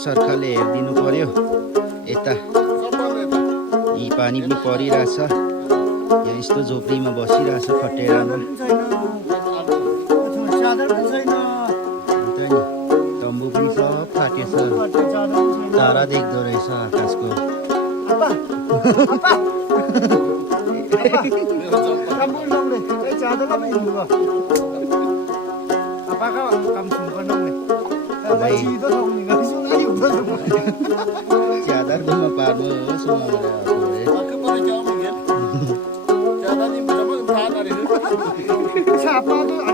सरकारले हेरिदिनु पर्यो। यता यी पानी पनि परिरहेछ। यहाँ यस्तो झोपडीमा बसिरहेछ खटेरामा। तम्बु पनि सब फाटेछ। तारा देख्दो रहेछ आकाशको। Cadar gue mau parmo semua Siapa tuh?